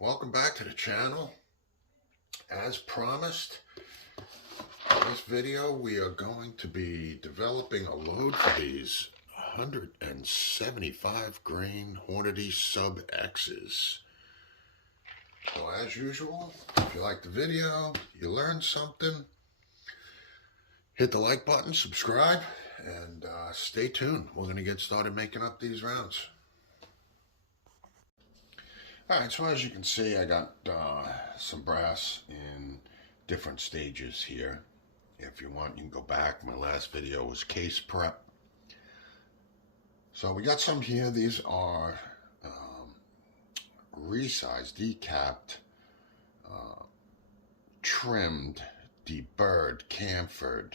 welcome back to the channel. As promised, in this video we are going to be developing a load for these 175 grain Hornady Sub X's. So as usual, if you like the video, you learned something, hit the like button, subscribe, and stay tuned. We're going to get started making up these rounds. Alright, so as you can see, I got some brass in different stages here. If you want, you can go back. My last video was case prep. So we got some here. These are resized, decapped, trimmed, deburred, chamfered,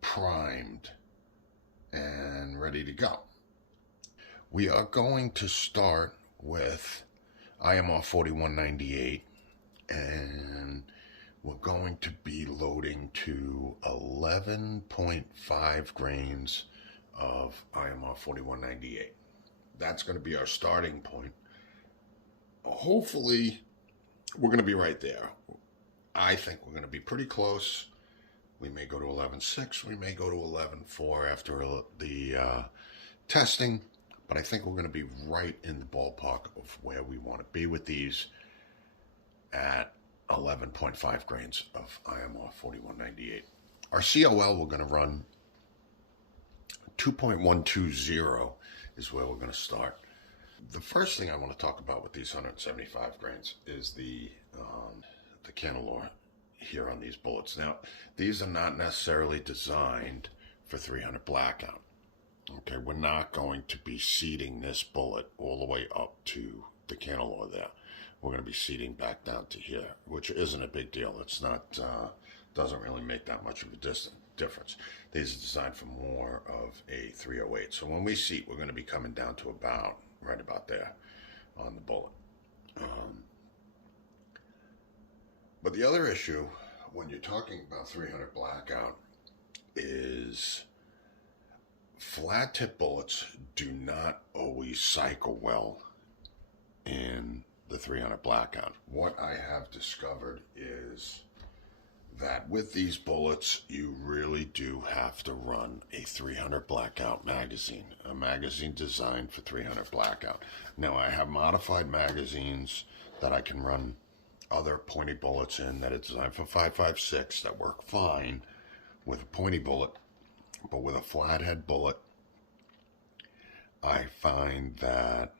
primed, and ready to go. We are going to start with IMR 4198, and we're going to be loading to 11.5 grains of IMR 4198. That's going to be our starting point. Hopefully we're going to be right there. I think we're going to be pretty close. We may go to 11.6, we may go to 11.4 after the testing. But I think we're going to be right in the ballpark of where we want to be with these at 11.5 grains of IMR 4198. Our COL we're going to run 2.120 is where we're going to start. The first thing I want to talk about with these 175 grains is the cantilor here on these bullets. Now, these are not necessarily designed for 300 Blackout. Okay, we're not going to be seating this bullet all the way up to the cantilor there. We're going to be seating back down to here, which isn't a big deal. It's not, doesn't really make that much of a difference. These are designed for more of a 308. So when we seat, we're going to be coming down to right about there on the bullet. But the other issue when you're talking about 300 Blackout is flat tip bullets do not always cycle well in the 300 Blackout. What I have discovered is that with these bullets, you really do have to run a 300 Blackout magazine, a magazine designed for 300 Blackout. Now, I have modified magazines that I can run other pointy bullets in that are designed for 5.56 that work fine with a pointy bullet. But with a flathead bullet, I find that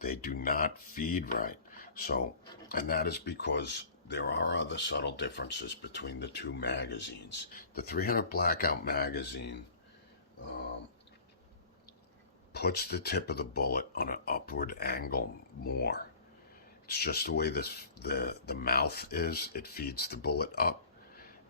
they do not feed right. So, and that is because there are other subtle differences between the two magazines. The 300 Blackout magazine puts the tip of the bullet on an upward angle more. It's just the way the mouth is. It feeds the bullet up.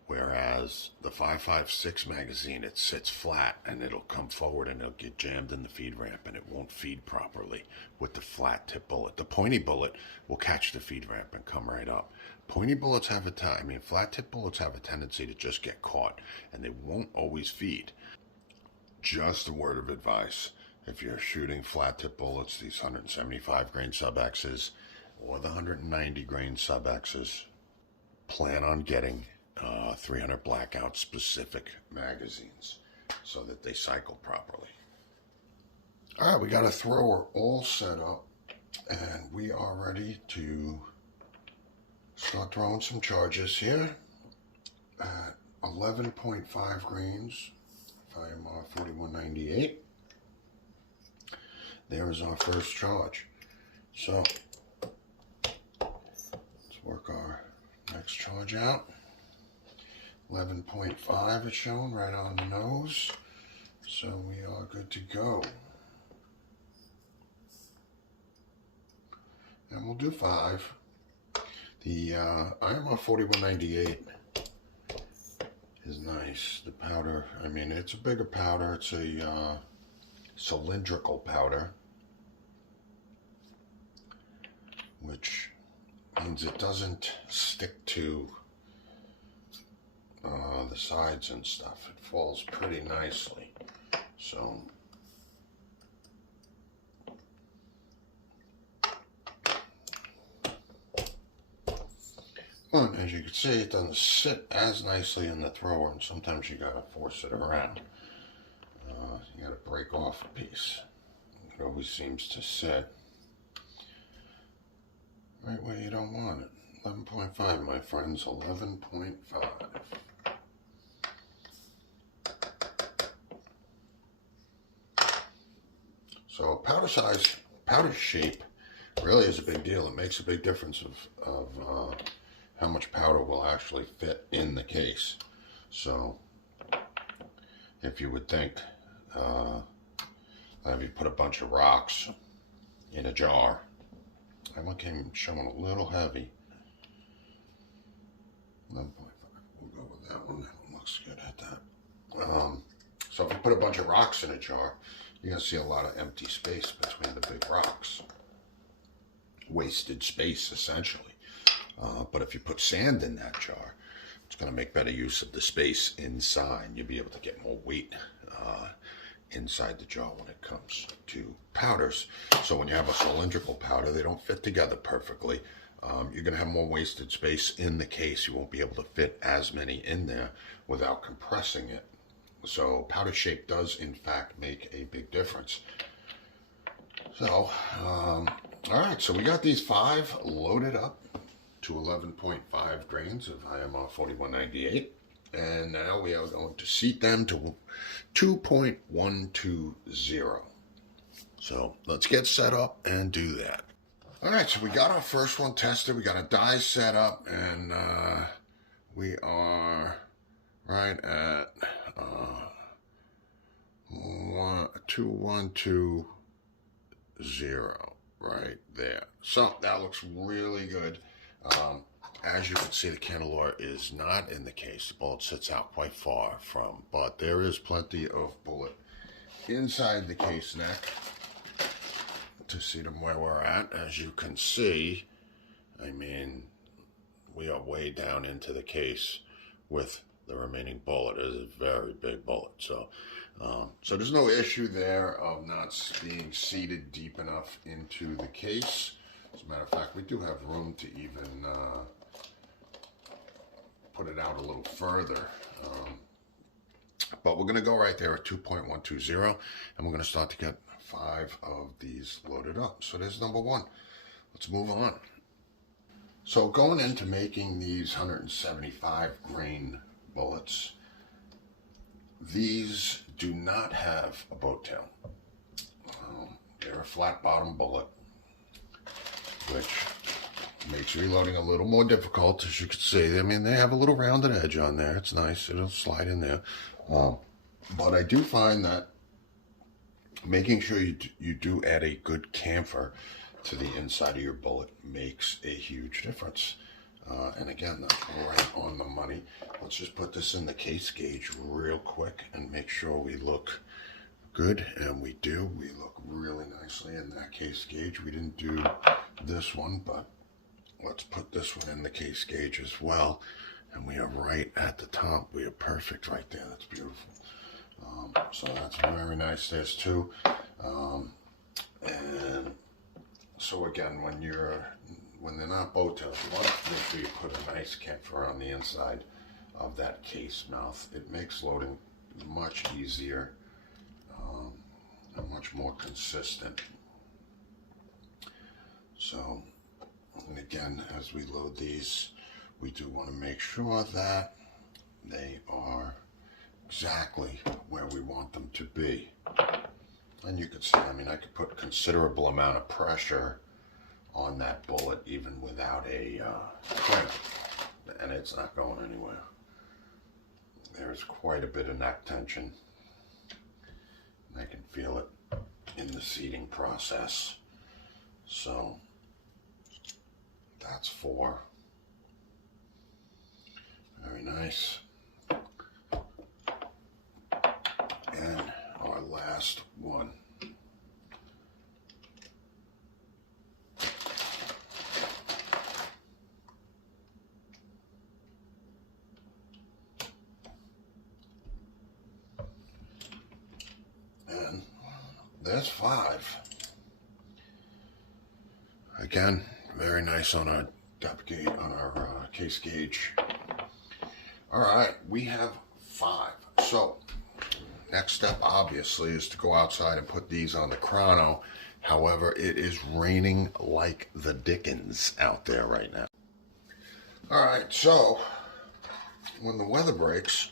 Whereas the 5.56 magazine, it sits flat and it'll come forward and it'll get jammed in the feed ramp and it won't feed properly with the flat tip bullet. The pointy bullet will catch the feed ramp and come right up. Pointy bullets have flat tip bullets have a tendency to just get caught and they won't always feed. Just a word of advice. If you're shooting flat tip bullets, these 175 grain sub X's or the 190 grain sub X's, plan on getting 300 Blackout specific magazines so that they cycle properly. All right, we got a thrower all set up and we are ready to start throwing some charges here at 11.5 grains IMR 4198. There is our first charge. So let's work our next charge out. 11.5 is shown right on the nose, so we are good to go. And we'll do 5. The IMR 4198 is nice. The powder, it's a bigger powder. It's a cylindrical powder, which means it doesn't stick to the sides and stuff. It falls pretty nicely. So as you can see, it doesn't sit as nicely in the thrower, and sometimes you gotta force it around. You gotta break off a piece. It always seems to sit right where you don't want it. 11.5, my friends, 11.5. So powder size, powder shape really is a big deal. It makes a big difference of how much powder will actually fit in the case. So if you would think if you put a bunch of rocks in a jar, that one came showing a little heavy. 11.5, we'll go with that one. That one looks good at that. So if you put a bunch of rocks in a jar, you're going to see a lot of empty space between the big rocks. Wasted space, essentially. But if you put sand in that jar, it's going to make better use of the space inside. You'll be able to get more weight inside the jar when it comes to powders. So when you have a cylindrical powder, they don't fit together perfectly. You're going to have more wasted space in the case. You won't be able to fit as many in there without compressing it. So powder shape does in fact make a big difference. So, all right, so we got these 5 loaded up to 11.5 grains of IMR 4198. And now we are going to seat them to 2.120. So let's get set up and do that. All right, so we got our first one tested. We got a die set up, and we are right at 2120 right there. So that looks really good. As you can see, the candelabra is not in the case. The bullet sits out quite far from, but there is plenty of bullet inside the case neck to see them where we're at. As you can see, I mean, we are way down into the case with the remaining bullet. It is a very big bullet. So there's no issue there of not being seated deep enough into the case. As a matter of fact, we do have room to even put it out a little further. But we're going to go right there at 2.120, and we're going to start to get 5 of these loaded up. So there's number 1. Let's move on. So going into making these 175 grain bullets, these do not have a boat tail. They're a flat bottom bullet, which makes reloading a little more difficult, as you can see. I mean, they have a little rounded edge on there. It's nice. It'll slide in there. But I do find that making sure you do add a good camphor to the inside of your bullet makes a huge difference. And again, that's right on the money. Let's just put this in the case gauge real quick and make sure we look good. And we do. We look really nicely in that case gauge. We didn't do this one, but let's put this one in the case gauge as well. And we are right at the top. We are perfect right there. That's beautiful. So that's very nice. There's 2. And so again, when they're not boat tails, you want to make sure you put a nice camphor on the inside of that case mouth. It makes loading much easier and much more consistent. So, and again, as we load these, we do want to make sure that they are exactly where we want them to be. And you can see, I mean, I could put considerable amount of pressure on that bullet even without a clamp, and it's not going anywhere. There's quite a bit of neck tension. I can feel it in the seating process. So that's 4. Very nice. And our last one. And there's 5. Again, very nice on depth gauge on our case gauge. All right, we have 5. So next step obviously is to go outside and put these on the chrono. However, it is raining like the dickens out there right now. All right, so when the weather breaks,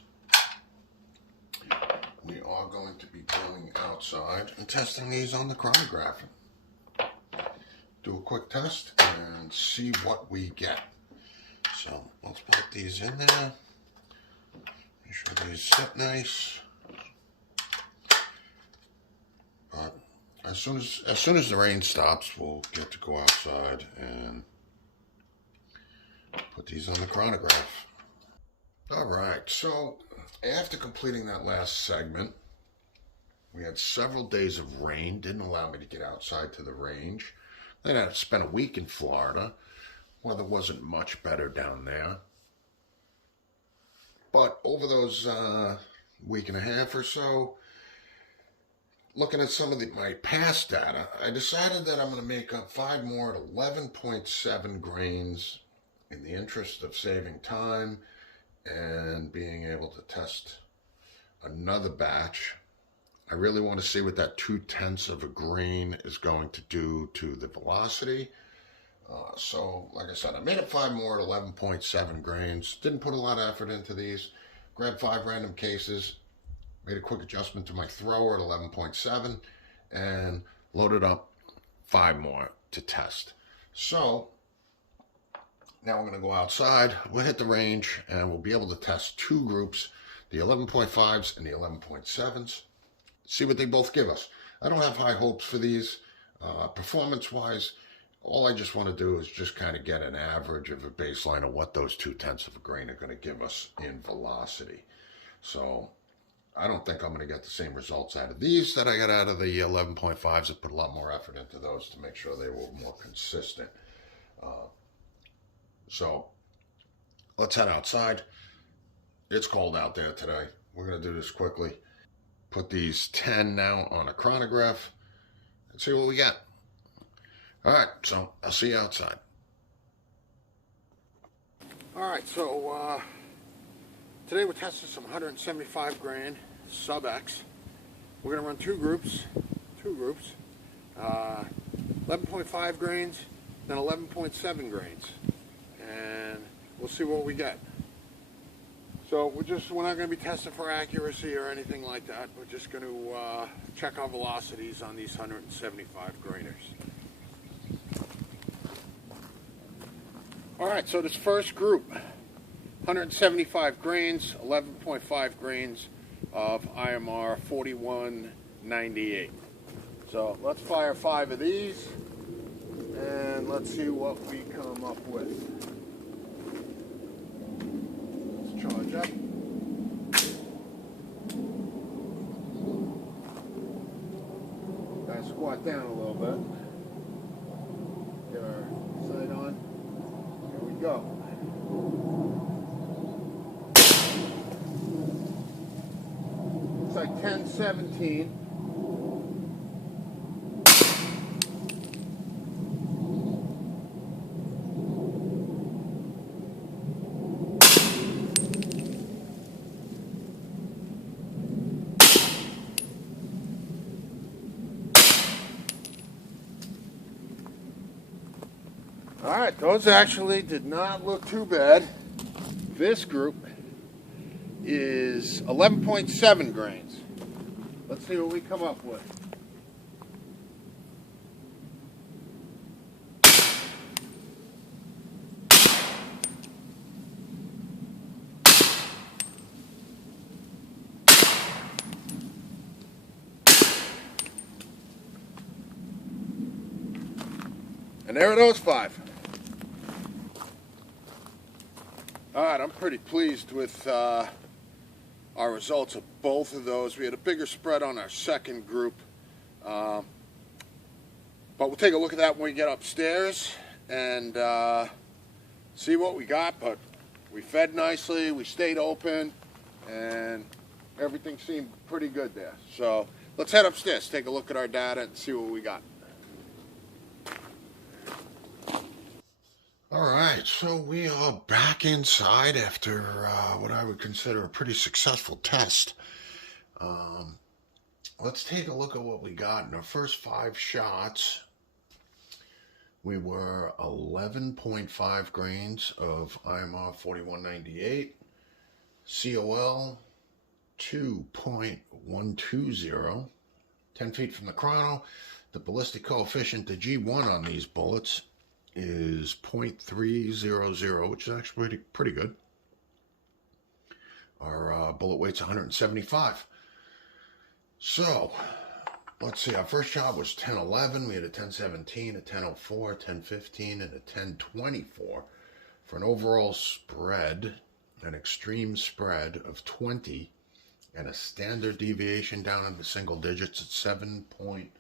we are going to be going outside and testing these on the chronograph. Do a quick test and see what we get. So let's put these in there. Make sure these sit nice. But as soon as the rain stops, we'll get to go outside and put these on the chronograph. All right, so after completing that last segment, we had several days of rain, didn't allow me to get outside to the range. Then I spent a week in Florida. Weather wasn't much better down there. But over those week and a half or so, looking at some of my past data, I decided that I'm going to make up 5 more at 11.7 grains in the interest of saving time and being able to test another batch. I really want to see what that 0.2 of a grain is going to do to the velocity. So, like I said, I made up 5 more at 11.7 grains. Didn't put a lot of effort into these. Grabbed 5 random cases, made a quick adjustment to my thrower at 11.7, and loaded up 5 more to test. So, now we're going to go outside, we'll hit the range, and we'll be able to test 2 groups, the 11.5s and the 11.7s. See what they both give us. I don't have high hopes for these. Performance-wise, all I just want to do is just kind of get an average of a baseline of what those 0.2 of a grain are going to give us in velocity. So I don't think I'm going to get the same results out of these that I got out of the 11.5s. I put a lot more effort into those to make sure they were more consistent. So let's head outside. It's cold out there today. We're going to do this quickly. Put these 10 now on a chronograph and see what we got. All right, so I'll see you outside. All right, so today we're testing some 175 grain sub X. We're going to run 2 groups, 11.5 grains, then 11.7 grains, and we'll see what we get. So we're not going to be testing for accuracy or anything like that. We're just going to check our velocities on these 175 grainers. All right, so this first group, 175 grains, 11.5 grains of IMR 4198. So let's fire 5 of these and let's see what we come up with. Let's charge up. Gotta squat down a little bit. Get our sight on. Here we go. Looks like 10-17. All right, those actually did not look too bad. This group is 11.7 grains. Let's see what we come up with. And there are those 5. All right, I'm pretty pleased with our results of both of those. We had a bigger spread on our second group, but we'll take a look at that when we get upstairs and see what we got. But we fed nicely, we stayed open, and everything seemed pretty good there. So let's head upstairs, take a look at our data, and see what we got. All right, so we are back inside after what I would consider a pretty successful test. Um, let's take a look at what we got in our first 5 shots. We were 11.5 grains of IMR 4198, COL 2.120, 10 feet from the chrono. The ballistic coefficient, the G1 on these bullets, is 0.300, which is actually pretty good. Our bullet weight's 175. So, let's see. Our first shot was 10-11. We had a 10-17, a 10-04, a 10-15, and a 10-24 for an overall spread, an extreme spread of 20, and a standard deviation down into single digits at 7.40.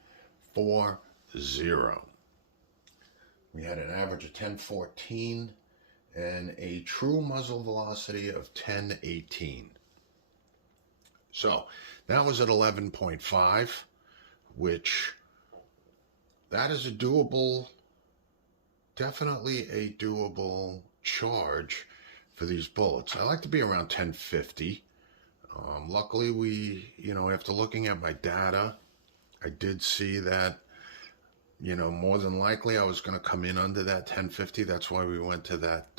We had an average of 10-14 and a true muzzle velocity of 10-18. So that was at 11.5, which that is a doable, definitely a doable charge for these bullets. I like to be around 1050. Luckily, after looking at my data, I did see that, more than likely I was going to come in under that 1050. That's why we went to that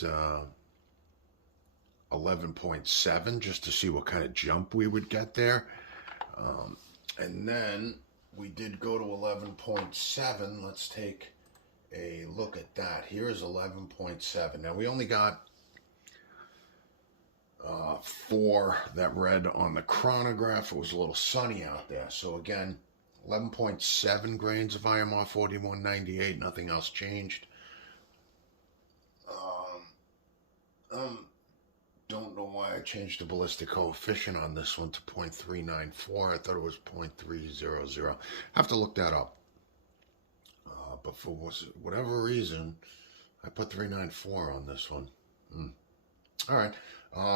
11.7, just to see what kind of jump we would get there. And then we did go to 11.7. Let's take a look at that. Here is 11.7. Now, we only got 4 that read on the chronograph. It was a little sunny out there. So again, 11.7 grains of IMR 4198. Nothing else changed. Don't know why I changed the ballistic coefficient on this one to 0.394. I thought it was 0.300. I have to look that up. But for whatever reason, I put 394 on this one. All right.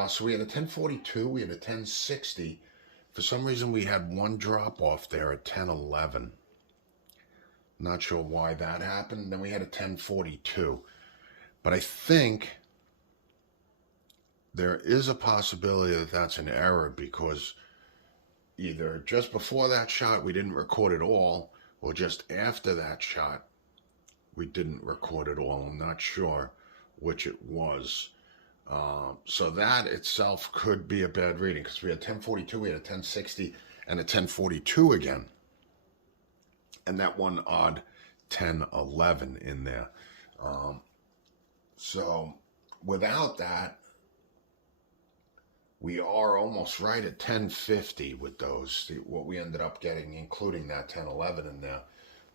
So we had a 1042. We had a 1060. For some reason, we had one drop off there at 1011. Not sure why that happened. Then we had a 1042. But I think there is a possibility that that's an error, because either just before that shot we didn't record it all, or just after that shot we didn't record it all. I'm not sure which it was. So that itself could be a bad reading, because we had 1042, we had a 1060, and a 1042 again. And that one odd 1011 in there. So without that, we are almost right at 1050 with those. What we ended up getting, including that 1011 in there,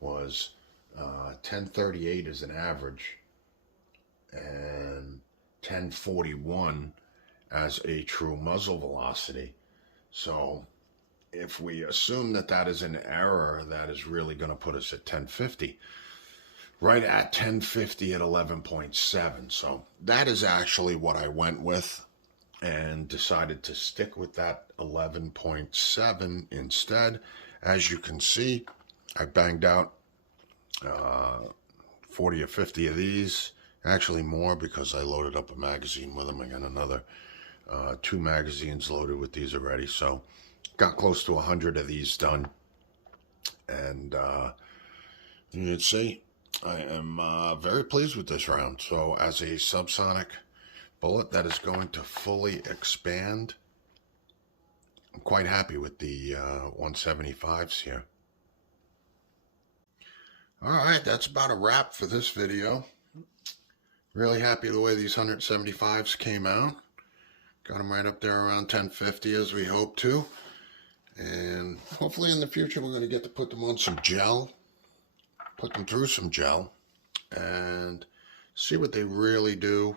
was 1038 as an average, and 1041 as a true muzzle velocity. So if we assume that that is an error, that is really going to put us at 1050. Right at 1050 at 11.7. So that is actually what I went with, and decided to stick with that 11.7 instead. As you can see, I banged out 40 or 50 of these. Actually more, because I loaded up a magazine with them. I got another 2 magazines loaded with these already. So got close to 100 of these done. And you can see I am very pleased with this round. So as a subsonic bullet that is going to fully expand, I'm quite happy with the 175s here. All right, that's about a wrap for this video. Really happy the way these 175s came out. Got them right up there around 1050 as we hope to. And hopefully in the future we're going to get to put them on some gel, put them through some gel, and see what they really do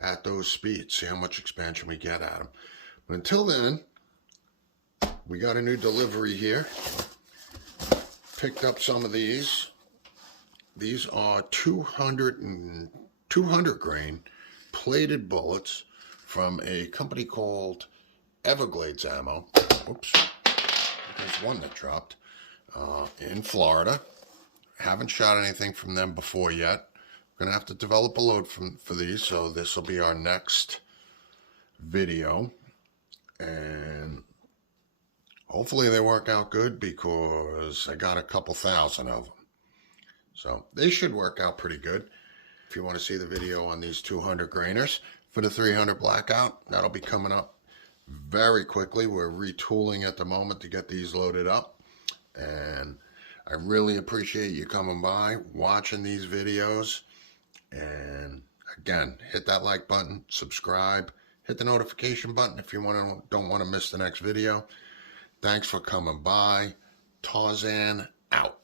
at those speeds, see how much expansion we get at them. But until then, we got a new delivery here. Picked up some of these. These are 200 grain plated bullets from a company called Everglades Ammo. Oops, there's one that dropped. In Florida. Haven't shot anything from them before yet, We're going to have to develop a load for these, so this will be our next video. And hopefully they work out good, because I got a couple thousand of them. So they should work out pretty good. If you want to see the video on these 200 grainers for the 300 Blackout, that'll be coming up very quickly. We're retooling at the moment to get these loaded up. And I really appreciate you coming by, watching these videos. And again, hit that like button, subscribe, hit the notification button if you don't want to miss the next video. Thanks for coming by. Tarzan out.